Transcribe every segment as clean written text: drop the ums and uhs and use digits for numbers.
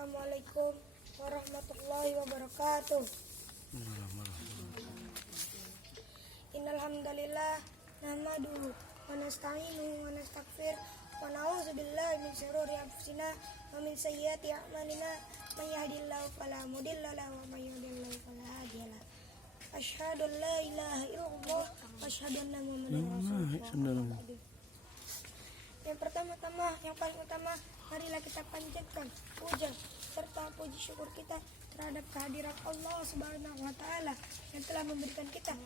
Assalamualaikum warahmatullahi wabarakatuh. Innal hamdalillah nahmaduhu wa nasta'inuhu wa nastaghfiruh wa na'udzu billahi min shururi anfusina wa min sayyiati a'malina may yahdihillahu fala mudilla lahu wa may yudlil fala hadiya lahu. Asyhadu an la ilaha illallah wa asyhadu anna muhammadar rasulullah. Yang pertama-tama, yang paling utama, marilah kita panjatkan puja serta puji syukur kita terhadap kehadiran Allah Subhanahu wa taala yang telah memberikan kita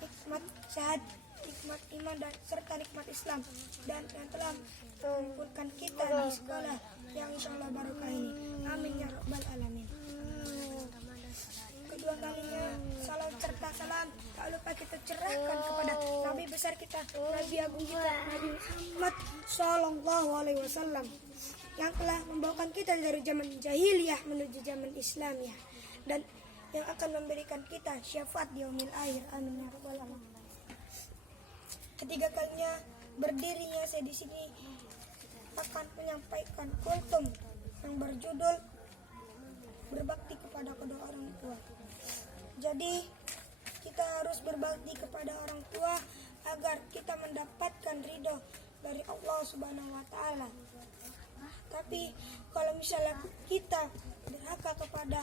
nikmat sehat, nikmat iman dan serta nikmat Islam, dan yang telah mengumpulkan kita di sekolah yang insyaallah barokah ini. Amin ya rabbal alamin. Kedua kalinya salam serta salam tak lupa kita cerahkan kepada Nabi besar kita, Nabi agung kita, Nabi Muhammad Sallallahu Alaihi Wasallam, yang telah membawakan kita dari zaman jahiliyah menuju zaman Islamiyah, dan yang akan memberikan kita syafaat di yaumil akhir. Amin ya rabbal alamin. Ketiga kalinya berdirinya saya di sini akan menyampaikan kultum yang berjudul berbakti kepada kedua orang tua. Jadi kita harus berbakti kepada orang tua agar kita mendapatkan ridho dari Allah Subhanahu wa taala. Tapi kalau misalnya kita durhaka kepada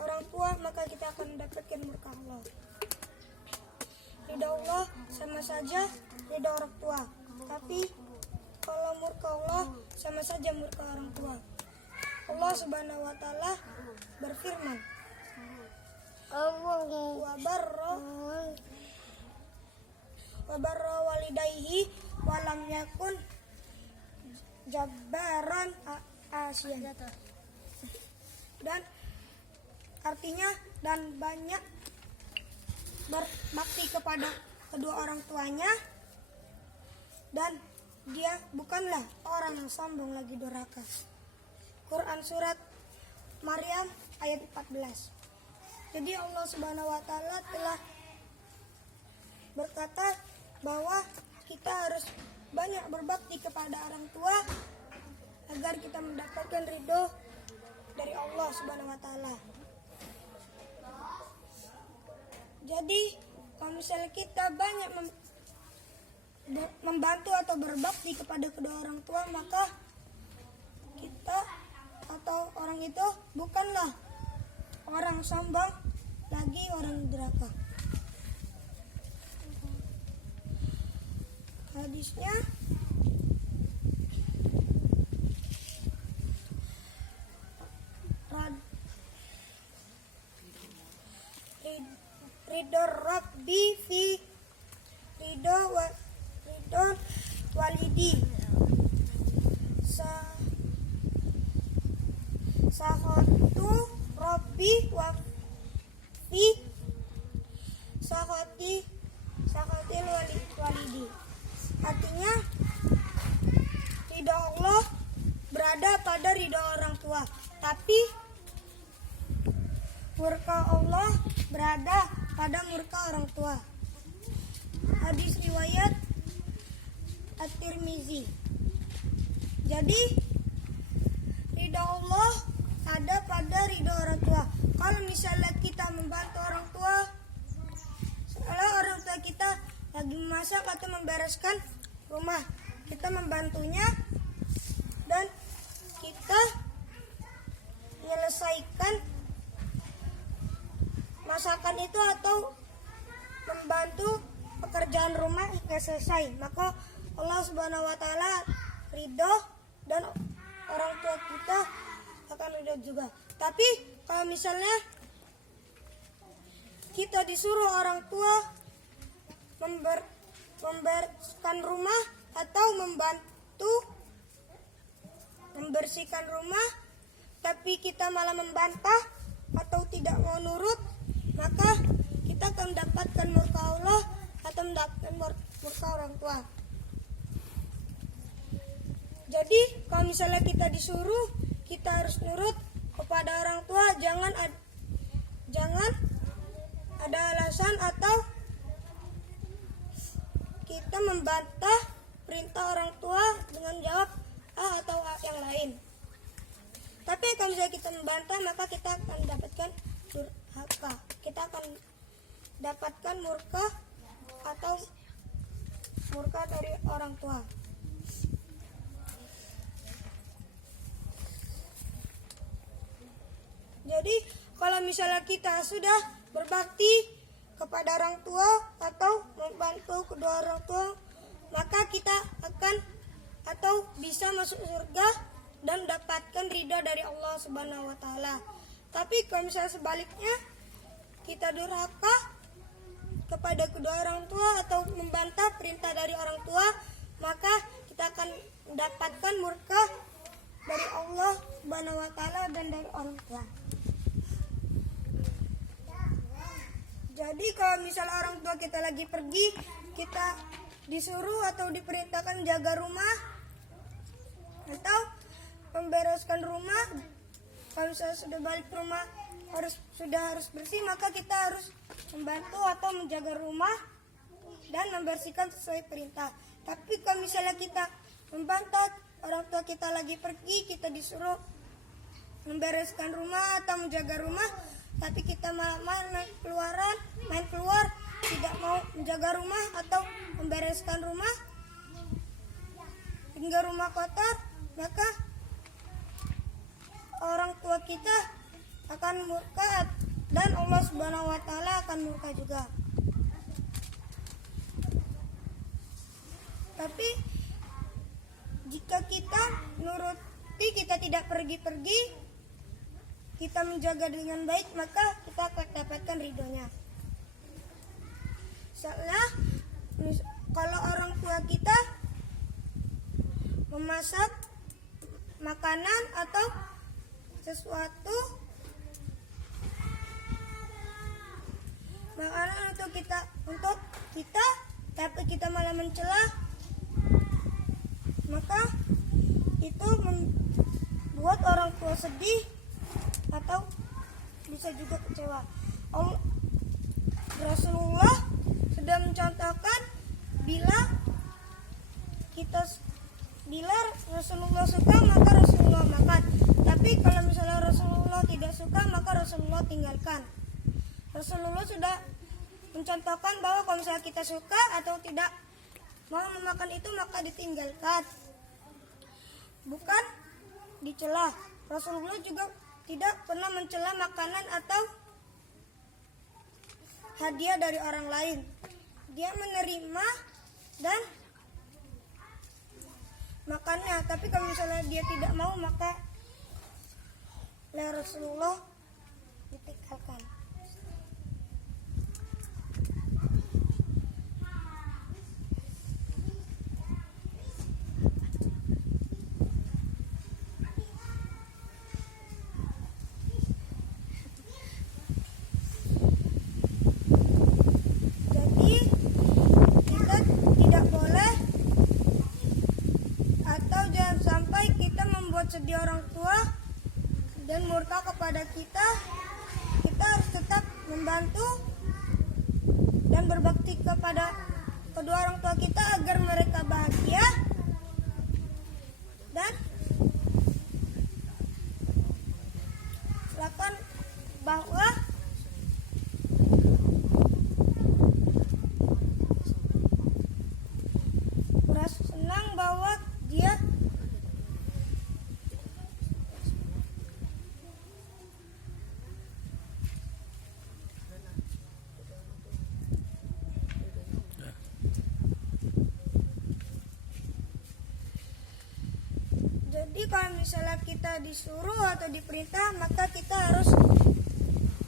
orang tua, maka kita akan mendapatkan murka Allah. Ridho Allah sama saja ridho orang tua. Tapi kalau murka Allah sama saja murka orang tua. Allah Subhanahu wa taala berfirman, wa barra walidayhi wa lam yakun jabbaran asyan. Dan artinya, dan banyak berbakti kepada kedua orang tuanya, dan dia bukanlah orang yang sombong lagi durhaka. Quran surat Maryam ayat 14. Jadi Allah Subhanahu wa taala telah berkata bahwa kita harus banyak berbakti kepada orang tua agar kita mendapatkan ridho dari Allah Subhanahu wa taala. Jadi kalau misalnya kita banyak membantu atau berbakti kepada kedua orang tua, maka kita atau orang itu bukanlah orang sombong lagi, orang durhaka. Hadisnya ridho rabbi fi ridho walidi sahatu rabbi wa fi sahatil walidi. Artinya ridho Allah berada pada ridho orang tua, tapi murka Allah berada pada murka orang tua. Hadis riwayat At-Tirmizi. Jadi ridho Allah ada pada ridho orang tua. Kalau misalnya kita membantu orang tua, kalau orang tua kita lagi memasak atau membereskan rumah, kita membantunya dan kita menyelesaikan masakan itu atau membantu pekerjaan rumah hingga selesai, maka Allah Subhanahu wa taala ridho dan orang tua kita akan ridho juga. Tapi kalau misalnya kita disuruh orang tua membersihkan rumah atau membantu membersihkan rumah, tapi kita malah membantah atau tidak mau nurut, maka kita akan mendapatkan murka Allah atau mendapatkan murka orang tua. Jadi kalau misalnya kita disuruh, kita harus nurut kepada orang tua. Jangan ada alasan atau kita membantah perintah orang tua dengan jawab A atau A yang lain. Tapi kalau misalnya kita membantah, maka kita akan dapatkan durhaka. Kita akan dapatkan murka atau murka dari orang tua. Jadi kalau misalnya kita sudah berbakti kepada orang tua atau membantu kedua orang tua, maka kita akan atau bisa masuk surga dan dapatkan ridha dari Allah Subhanahu wa taala. Tapi kalau misalnya sebaliknya, kita durhaka kepada kedua orang tua atau membantah perintah dari orang tua, maka kita akan mendapatkan murka dari Allah Subhanahu wa taala dan dari orang tua. Jadi kalau misalnya orang tua kita lagi pergi, kita disuruh atau diperintahkan jaga rumah atau membereskan rumah. Kalau misalnya sudah balik ke rumah harus bersih, maka kita harus membantu atau menjaga rumah dan membersihkan sesuai perintah. Tapi kalau misalnya kita membantah orang tua kita lagi pergi, kita disuruh membereskan rumah atau menjaga rumah, tapi kita malah main keluar, tidak mau menjaga rumah atau membereskan rumah, hingga rumah kotor, maka orang tua kita akan murka dan Allah Subhanahu wa taala akan murka juga. Tapi jika kita nuruti, kita tidak pergi-pergi, kita menjaga dengan baik, maka kita akan dapatkan ridhonya. Soalnya kalau orang tua kita memasak makanan atau sesuatu makanan untuk kita tapi kita malah mencela, maka itu membuat orang tua sedih atau bisa juga kecewa. Rasulullah sudah mencontohkan bila Rasulullah suka maka Rasulullah makan. Tapi kalau misalnya Rasulullah tidak suka maka Rasulullah tinggalkan. Rasulullah sudah mencontohkan bahwa kalau misalnya kita suka atau tidak mau memakan itu maka ditinggalkan, bukan dicela. Rasulullah juga tidak pernah mencela makanan atau hadiah dari orang lain. Dia menerima dan makannya. Tapi kalau misalnya dia tidak mau, maka oleh Rasulullah ditinggalkan. Sedih orang tua dan murka kepada kita harus tetap membantu dan berbakti kepada kedua orang tua kita agar mereka bahagia dan lakukan bahwa merasa senang bahwa dia Jadi kalau misalnya kita disuruh atau diperintah, maka kita harus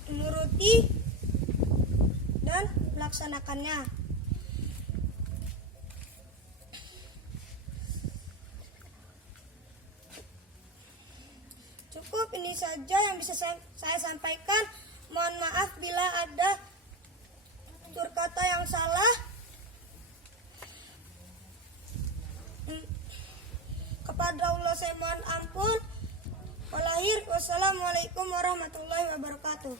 menuruti dan melaksanakannya. Cukup ini saja yang bisa saya sampaikan. Mohon maaf bila ada tutur kata yang salah. Kepada Allah saya mohon ampun. Wassalamualaikum warahmatullahi wabarakatuh.